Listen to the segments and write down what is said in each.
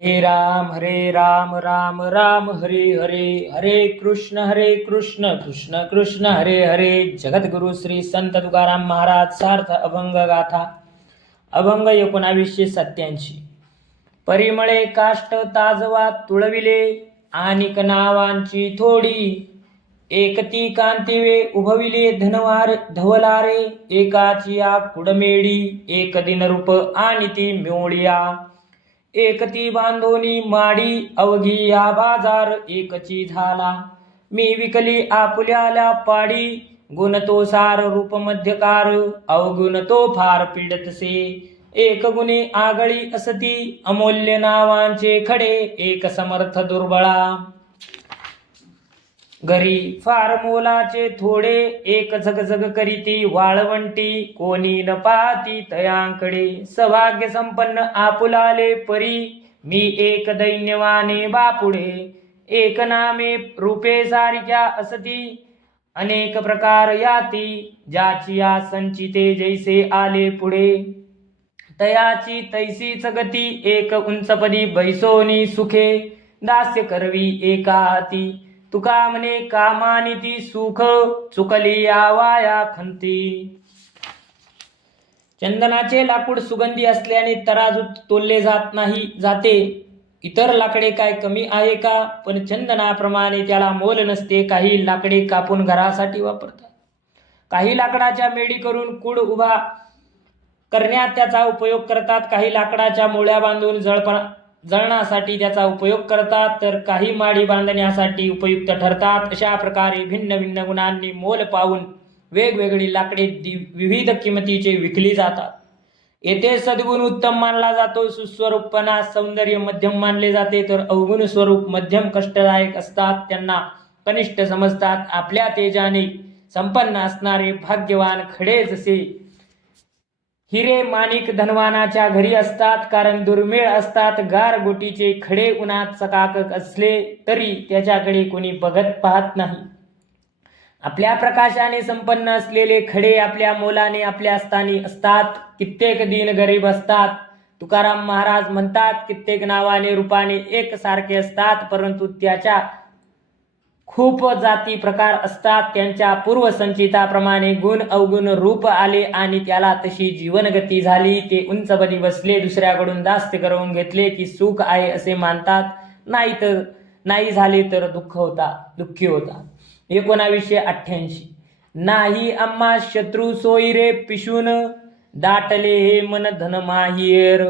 हरे राम राम राम हरे हरे हरे कृष्ण कृष्ण कृष्ण हरे हरे. जगद्गुरु श्री संत तुकाराम महाराज सार्थ अभंग गाथा. अभंग 1987. परिमळे काष्ट ताजवा तुळविले, आणिक नावांची थोडी. एकती कांतिवे उभविले धनवार धवलारे, एकाची या कुडमेडी. एक दिन रूप आणि ती मिळोळिया, एकती बांधोनी माडी. अवघी या बाजार एकची झाला, मी विकली आपुल्याला पाडी. गुण तो सार रूप मध्यकार, अवगुण तो फार पीडतसे. एक गुणी आगळी असती, अमूल्य नावांचे खडे. एक समर्थ दुर्बळा, घरी फार मोलाचे थोडे. एक झगझग करीती वाळवंटी, कोणी न पाहती तयांकडे. सौभाग्य संपन्न आपुलाले परी, मी एक दैन्यवाने बापुडे. एक नामे रूपे सारिक्या असती, अनेक प्रकार याती. ज्याची या संचिते जैसे आले पुढे, तयाची तैसीच गती. एक उंचपदी बैसोनी सुखे, दास्य करवी एका हाती. तुका म्हणे कामानिती सुख, चुकली आवाया खंती. चंदनाचे लाकूड सुगंधी असल्याने तराजूत तोलले जात नाही जाते. इतर लाकडे काय कमी आहे का? पण चंदनाप्रमाणे त्याला मोल नसते. काही लाकडे कापून घरासाठी वापरतात, काही लाकडाच्या मेढी करून कूड उभा करण्यात त्याचा उपयोग करतात, काही लाकडाच्या मुळ्या बांधून जळणासाठी त्याचा उपयोग करतात, तर काही माडी बांधण्यासाठी उपयुक्त ठरतात. अशा प्रकारे भिन्न भिन्न गुणांनी मोल पाहून वेगवेगळी लाकडे विविध किमतीचे विकली जातात. येथे सद्गुण उत्तम मानला जातो, सुस्वरूपपणा सौंदर्य मध्यम मानले जाते, तर अवगुण स्वरूप मध्यम कष्टदायक असतात, त्यांना कनिष्ठ समजतात. आपल्या तेजाने संपन्न असणारे भाग्यवान खडे जसे हिरे माणिक धनवानाच्या घरी असतात, कारण दुर्मिळ असतात. गारगोटीचे खडे उन्हात चकाकत असले तरी त्याच्याकडे कोणी बघत पाहत नाही. आपल्या प्रकाशाने संपन्न असलेले खडे आपल्या मोलाने आपल्या स्थानी असतात. कित्येक दिन गरीब असतात. तुकाराम महाराज म्हणतात, कित्येक नावाने रूपाने एक सारखे असतात, परंतु त्याच्या खूप जाती प्रकार असतात. त्यांच्या पूर्वसंचिताप्रमाणे गुण अवगुण रूप आले आणि त्याला तशी जीवनगती झाली. ते उंचपदी बसले, दुसऱ्याकडून दास्त करवून घेतले की सुख आहे असे मानतात, नाही झाले तर दुःखी होता. 1988. नाही आम्हा शत्रू सोयरे पिशून, दाटले हे मन धन माहिर.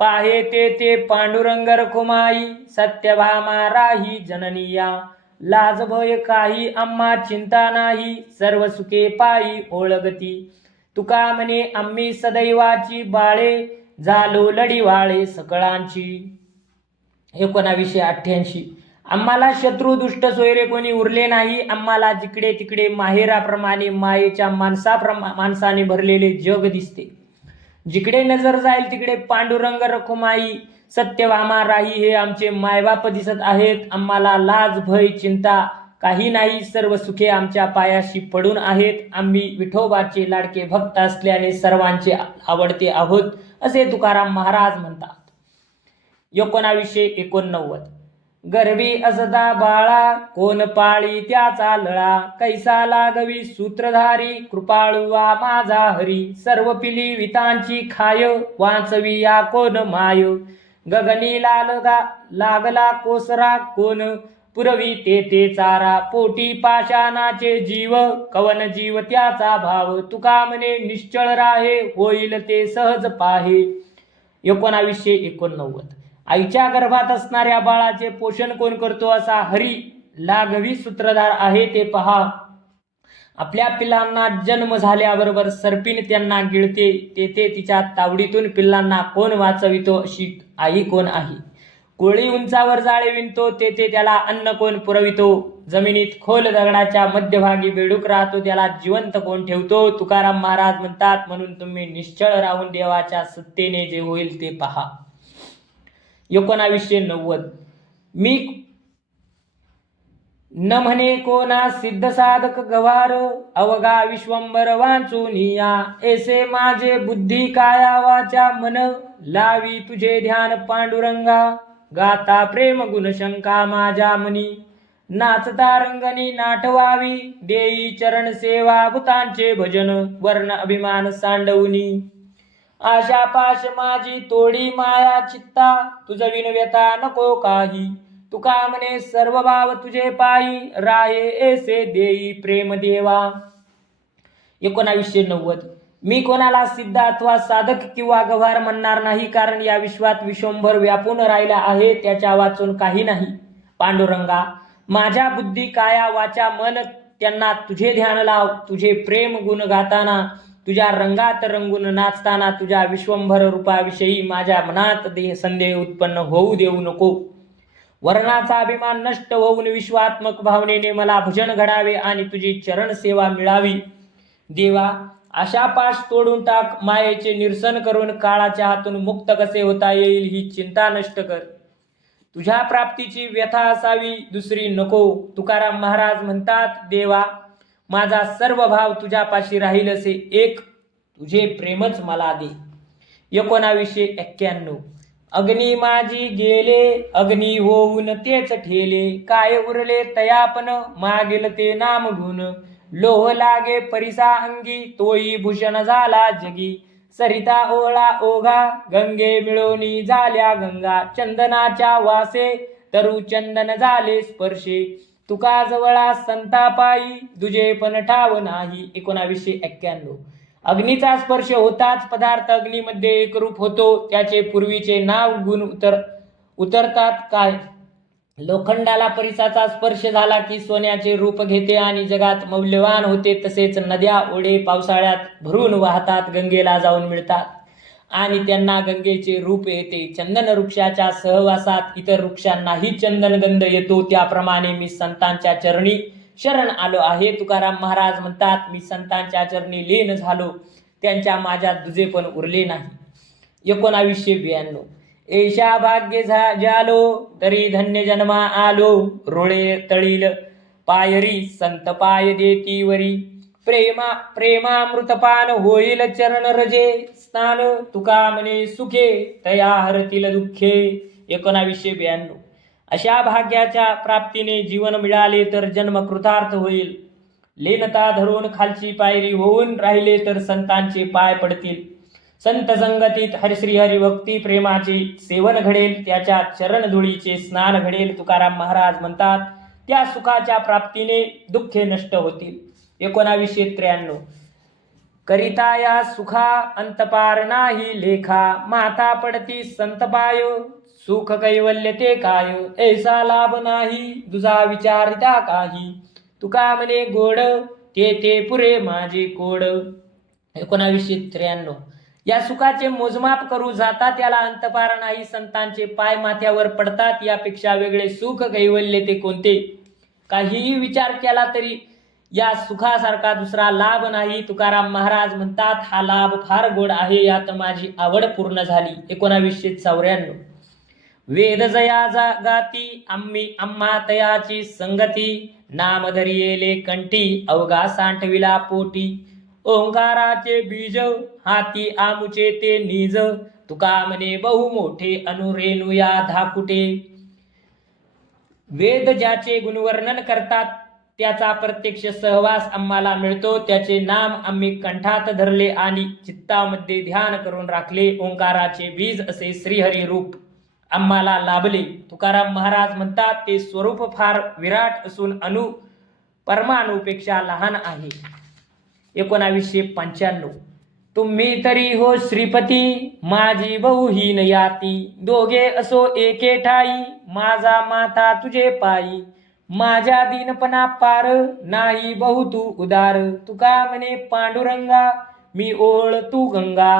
पाहे ते पांडुरंग रखुमाई, सत्यभामा राही जननिया. लाज भय काही आम्हा चिंता नाही, सर्व सुखे पायी ओळगती. तुका म्हणे आम्ही सदैवाची बाळे, झालो लढीवाळे सकळांची. 1988. आम्हाला शत्रू दुष्ट सोयरे कोणी उरले नाही. आम्हाला जिकडे तिकडे माहेराप्रमाणे मायेच्या माणसाने भरलेले जग दिसते. जिकडे नजर जाईल तिकडे पांडुरंग रखुमाई सत्यभामा राही हे आमचे मायबाप दिसत आहेत. आम्हाला लाज भय चिंता काही नाही, सर्व सुखे आमच्या पायाशी पडून आहेत. आम्ही विठोबाचे लाडके भक्त असल्याने सर्वांचे आवडते आहोत असे तुकाराम महाराज म्हणतात. 1989. गर्भी असता बाळा, कोण पाळी त्याचा लळा. कैसा लागवी सूत्रधारी, कृपाळुवा माझा हरी. सर्व पिली वितांची खाय, वाचवी या कोण माय. गगनी लागला कोसरा, कोण पुरवी ते चारा. पोटी पाषाणाचे जीव, कवन जीव त्याचा भाव. तुका म्हणे निश्चळ राहे, होईल ते सहज पाहे. 1989. आईच्या गर्भात असणाऱ्या बाळाचे पोषण कोण करतो असा हरी लाघवी सूत्रधार आहे ते पहा. आपल्या पिल्लांना जन्म झाल्याबरोबर सर्पिन त्यांना गिळते, तेथे तिच्या तावडीतून पिल्लांना कोण वाचवितो अशी आई कोण आहे. कोळी उंचावर जाळे विणतो, तेथे त्याला अन्न कोण पुरवितो. जमिनीत खोल दगडाच्या मध्यभागी बेडूक राहतो, त्याला जिवंत कोण ठेवतो. तुकाराम महाराज म्हणतात, म्हणून तुम्ही निश्चळ राहून देवाच्या सत्तेने जे होईल ते पहा. 1990. मी न म्हणे कोणा सिद्ध साधक गवार, अवघा विश्वंभर वाचून या. ऐसे माझे बुद्धी काया वाचा मन, लावी तुझे ध्यान पांडुरंगा. गाता प्रेम गुणशंका माझ्या मनी नाचता रंगणी नाटवावी देई चरण सेवा भूतांचे भजन वर्ण अभिमान सांडवनी आशा पाश माझी तोडी माया चित्ता तुझ विनव्यता नको काही तुका म्हणे सर्व भाव तुझे पायी राहे ऐसे देई प्रेम देवा. 1990. मी कोणाला सिद्ध अथवा साधक किंवा गवार म्हणणार नाही, कारण या विश्वात विश्वंभर व्यापून राहिला आहे, त्याच्या वाचून काही नाही. पांडुरंगा, माझ्या बुद्धी काया वाचा मन त्यांना तुझे ध्यान लाव. तुझे प्रेम गुण गाताना, तुझ्या रंगात रंगून नाचताना तुझ्या विश्वंभर रूपाविषयी माझ्या मनात संदेह उत्पन्न होऊ देऊ नको. वर्णाचा अभिमान नष्ट होऊन विश्वात्मक भावनेने मला भजन घडावे आणि तुझी चरण सेवा मिळावी. देवा, आशापाश तोडून टाक. मायेचे निरसन करून काळाच्या हातून मुक्त कसे होता येईल ही चिंता नष्ट कर. तुझ्या प्राप्तीची व्यथा असावी, दुसरी नको. तुकाराम महाराज म्हणतात, देवा, माझा सर्व भाव तुझ्यापाशी राहील असे एक तुझे प्रेमच मला दे. 1991. अग्नी माझी गेले अग्नी होऊन तेच ठेले, काय उरले तयापन मागेल ते नाम गुण. लोह लागे परिसा अंगी तोही भूषण झाला जगी, सरिता ओळा ओघा गंगे मिळवणी झाल्या गंगा. चंदनाच्या वासे तरु चंदन झाले स्पर्शे, तुका जवळा संतापायी दुजे पण ठाव नाही. 1991. अग्नीचा स्पर्श होताच पदार्थ अग्नीमध्ये एकरूप होतो. त्याचे पूर्वीचे नाव गुण उतरतात काय? लोखंडाला परिसाचा स्पर्श झाला की सोन्याचे रूप घेते आणि जगात मौल्यवान होते. तसेच नद्या ओढे पावसाळ्यात भरून वाहतात, गंगेला जाऊन मिळतात आणि त्यांना गंगेचे रूप येते. चंदन वृक्षाच्या सहवासात इतर वृक्षांनाही चंदनगंध येतो. त्याप्रमाणे मी संतांच्या चरणी शरण आलो आहे. तुकाराम महाराज म्हणतात, मी संतांच्या चरणी लीन झालो, त्यांच्या माझ्यात दुजे पण उरले नाही. 1992. ऐशा भाग्य झालो तरी धन्य जन्मा आलो, रोळे तळील पायरी संत पाय देतीवरी. प्रेमामृतपान होईल चरण रजे स्नान, तुका म्हणे सुखे तया हरतील दुःखे. 1992. अशा भाग्याच्या प्राप्तीने जीवन मिळाले तर जन्म कृतार्थ होईल. लीनता धरून खालची पायरी होऊन राहिले तर संतांचे पाय पडतील. संत संगतीत हरिश्री हरिभक्ती प्रेमाचे सेवन घडेल, त्याच्या चरणधुळीचे स्नान घडेल. तुकाराम महाराज म्हणतात, त्या सुखाच्या प्राप्तीने दुःखे नष्ट होतील. 1993. करिता या सुखा अंतपार नाही लेखा, माता पडती संत पाय सुख कैवल्य ते काय. ऐसा लाभ नाही तुझा विचारिता काही, तुका म्हणे गोड ते पुरे माझे कोड. 1993. या सुखाचे मोजमाप करू जाता त्याला अंतपार नाही. संतांचे पाय माथ्यावर पडतात, यापेक्षा वेगळे सुख कैवल्य ते कोणते? काहीही विचार केला तरी या सुखासारखा दुसरा लाभ नाही. तुकाराम महाराज म्हणतात, हा लाभ फार गोड आहे, यात माझी आवड पूर्ण झाली. 1994. वेद जया गाती आम्हा तयाची संगती, नाम धरियेले कंठी अवघा सांठविला पोटी. ओंकाराचे बीज हाती आमुचे ते निज, तुका म्हणे बहु मोठे अनुरेणू या धाकुटे. वेद ज्याचे गुणवर्णन करतात त्याचा प्रत्यक्ष सहवास आम्हाला मिळतो. त्याचे नाम आम्ही कंठात धरले आणि चित्तामध्ये ध्यान करून राखले. ओंकाराचे बीज असे श्रीहरी रूप आम्हाला लाभले. तुकाराम महाराज म्हणतात, ते स्वरूप फार विराट असून परमाणुपेक्षा लहान आहे. 1995. तुम्ही तरी हो श्रीपती, माझी बहुहीन याती. दोघे असो एके ठाई, माझा माथा तुझे पायी. माझ्या दीनपणा पार नाही बहु तू उदार, तुका म्हणे पांडुरंगा मी ओळ तू गंगा.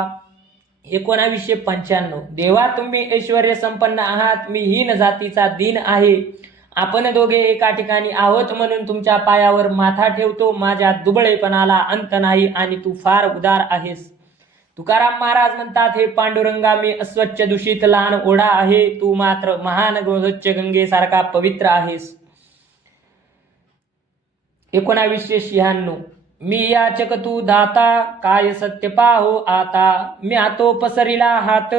1995. देवा, तुम्ही ऐश्वर्य संपन्न आहात, मी हीन जातीचा दीन आहे. आपण दोघे एका ठिकाणी आहोत म्हणून तुमच्या पायावर माथा ठेवतो. माझ्या दुबळेपणाला अंत नाही आणि तू फार उदार आहेस. तुकाराम महाराज म्हणतात, हे पांडुरंगा, मी अस्वच्छ दूषित लहान ओढा आहे, तू मात्र महान गोस्वच्छ गंगेसारखा पवित्र आहेस. 1996. मी याचक तू दाता, काय सत्य पाहो आता. म्या तो पसरिला हात,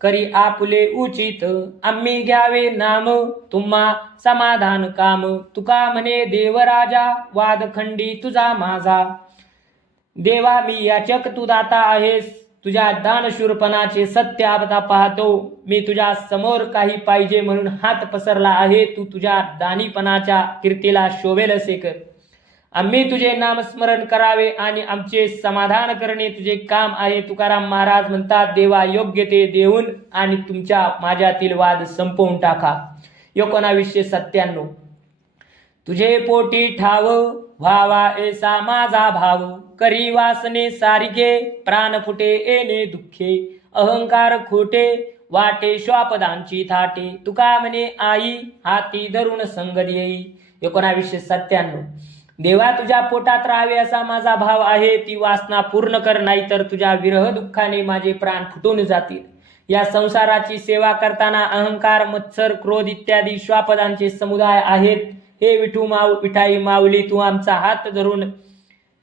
करी आपुले उचित, आम्ही घ्यावे नाम तुम्हा समाधान काम, तुका म्हणे देवराजा वादखंडी तुझा माझा, देवा मी याचक तू दाता आहेस, तुझ्या दानशूरपणाचे सत्य आता पाहतो, मी तुझ्या समोर काही पाहिजे म्हणून हात पसरला आहे, तू तुझ्या दानीपणाच्या कीर्तीला शोभेल असे कर, आम्ही तुझे नामस्मरण करावे आणि आमचे समाधान करणे तुझे काम आहे. तुकाराम महाराज म्हणतात, देवा योग्य ते देऊन आणि तुमच्या माझ्यातील वाद संपवून टाका. 1997. तुझे पोटी ठाव व्हावा ऐसा माझा भाव, करी वासने सारिके प्राण फुटे येणे दुःखे, अहंकार खोटे वाटे श्वापदांची थाटे, तुका म्हणे आई हाती धरून संग येई. 1997. देवा तुझ्या पोटात राहावे असा माझा भाव आहे, ती वासना पूर्ण कर, नाही तर तुझ्या विरह दुःखाने माझे प्राण फुटून जातील. या संसाराची सेवा करताना अहंकार, मत्सर, क्रोध इत्यादी श्वापदांचे समुदाय आहेत. हे विठाई माऊली, तू आमचा हात धरून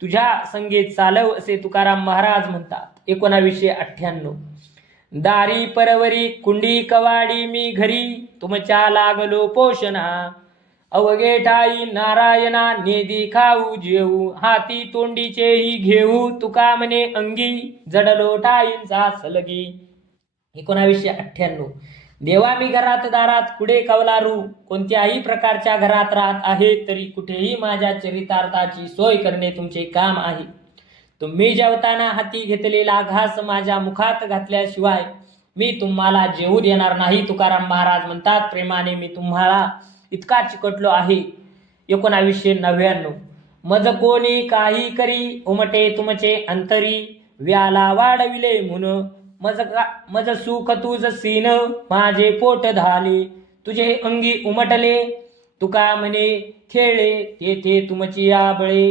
तुझ्या संगीत चालव असे तुकाराम महाराज म्हणतात. 1998. दारी परवरी कुंडी कवाडी मी घरी, तुमच्या लागलो पोषणा, अवघे ठाई नारायणा नेदी खाऊ जेऊ, हाती तोंडीचेही घेऊ, तुका म्हणे अंगी जडलो ठाईंचा सलगी. 1998. देवा मी घरात दारात कुडे कवलारू, कोणत्याही प्रकारच्या घरात राहत आहे तरी कुठेही माझ्या चरितार्थाची सोय करणे तुमचे काम आहे. तुम्ही जेवताना हाती घेतलेला घास माझ्या मुखात घातल्याशिवाय मी तुम्हाला जेवू देणार नाही. तुकाराम महाराज म्हणतात, प्रेमाने मी तुम्हाला इतका चिकटलो आहे. 1999. मज कोणी काही करी उमटे तुमचे अंतरी, व्याला वाढविले म्हणून मज सुख तुझ सीन, माझे पोट धाले तुझे अंगी उमटले, तुका म्हणे खेळे तेथे तुमची आबळे.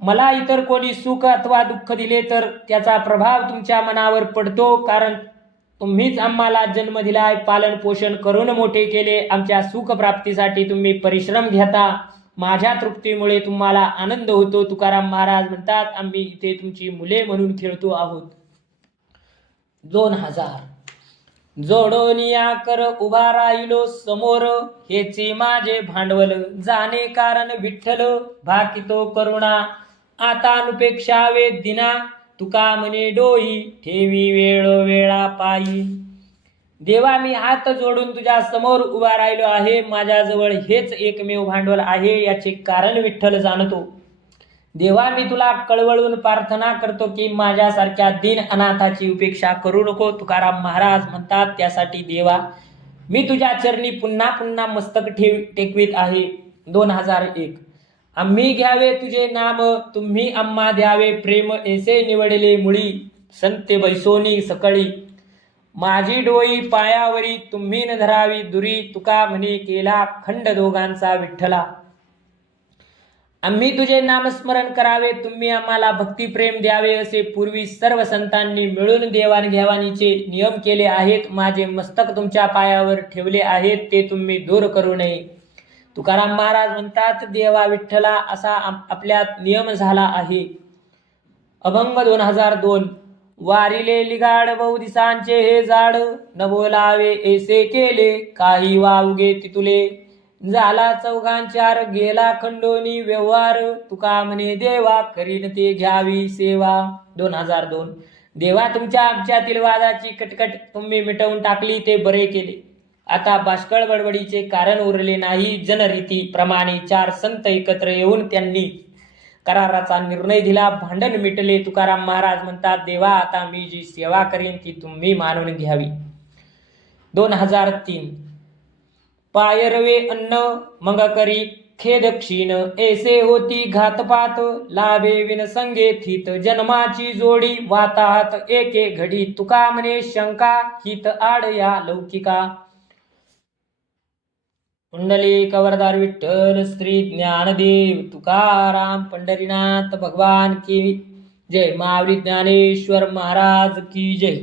मला इतर कोणी सुख अथवा दुःख दिले तर त्याचा प्रभाव तुमच्या मनावर पडतो, कारण तुम्हीच आम्हाला जन्म दिलाय, पालन पोषण करून मोठे केले. आमच्या सुख प्राप्तीसाठी तुम्ही परिश्रम घेता, माझ्या तृप्तीमुळे तुम्हाला आनंद होतो. तुकाराम महाराज म्हणतात, आम्ही इथे तुमची मुले म्हणून खेळतो आहोत. 2000. जोडून या कर उभा राहिलो समोर, हेचे माझे भांडवल जाणे कारण विठ्ठल, भाकितो करुणा आता अनुपेक्षावे दिना, तुका म्हणे डोई ठेवी वेळ वेळा पायी. देवा मी हात जोडून तुझ्या समोर उभा राहिलो आहे, माझ्याजवळ हेच एकमेव भांडवल आहे, याचे कारण विठ्ठल जाणतो. देवा मी तुला कळवळून प्रार्थना करतो की माझ्यासारख्या दीन अनाथाची उपेक्षा करू नको. तुकाराम महाराज म्हणतात, त्यासाठी देवा मी तुझ्या चरणी पुन्हा पुन्हा मस्तक टेकवीत आहे. 2001. आम्ही घ्यावे तुझे नाम तुम्ही आम्हा द्यावे प्रेम, ऐसे निवडले मुळी संते बैसोनी सकळी, माझी डोई पायावरी तुम्ही न धरावी दुरी, तुका म्हणे केला खंड दोघांचा विठ्ठला. आम्ही तुझे नामस्मरण करावे, तुम्ही आम्हाला भक्तिप्रेम द्यावे, असे पूर्वी सर्व संतांनी मिळून देवाणघेवाणीचे नियम केले आहेत. माझे मस्तक तुमच्या पायावर ठेवले आहेत, ते तुम्ही दूर करू नये. तुकाराम महाराज म्हणतात, देवा विठ्ठला असा आपल्यात नियम झाला आहे. अभंग 2002. वारिले लिगाड बहु दिसांचे हे झाड, न बोलावे ऐसे केले काही वावगे तितुले, झाला चौघांचार गेला खंडोनी व्यवहार, तुका म्हणे देवा करीन ते घ्यावी सेवा. 2002. देवा तुमच्या आमच्यातील वादाची कटकट तुम्ही मिटवून टाकली, ते बरे केले. आता बाष्कळ बडबडीचे कारण उरले नाही. जनरीती प्रमाणे 4 संत एकत्र येऊन त्यांनी कराराचा निर्णय दिला, भांडण मिटले. तुकाराम महाराज म्हणतात, देवा आता मी जी सेवा करीन ती तुम्ही मानून घ्यावी. 2003. पायरवे अन्न मग करी खेद क्षीण, ऐसे होती घातपात लाभे विन संगे थित, जन्माची जोडी वाताहात एके घडी, तुका म्हणे शंका हित आड या लौकिका. पुंडलिक वरदार विठ्ठल श्री ज्ञानदेव तुकाराम पंढरीनाथ भगवान की जय. महावीर ज्ञानेश्वर महाराज की जय.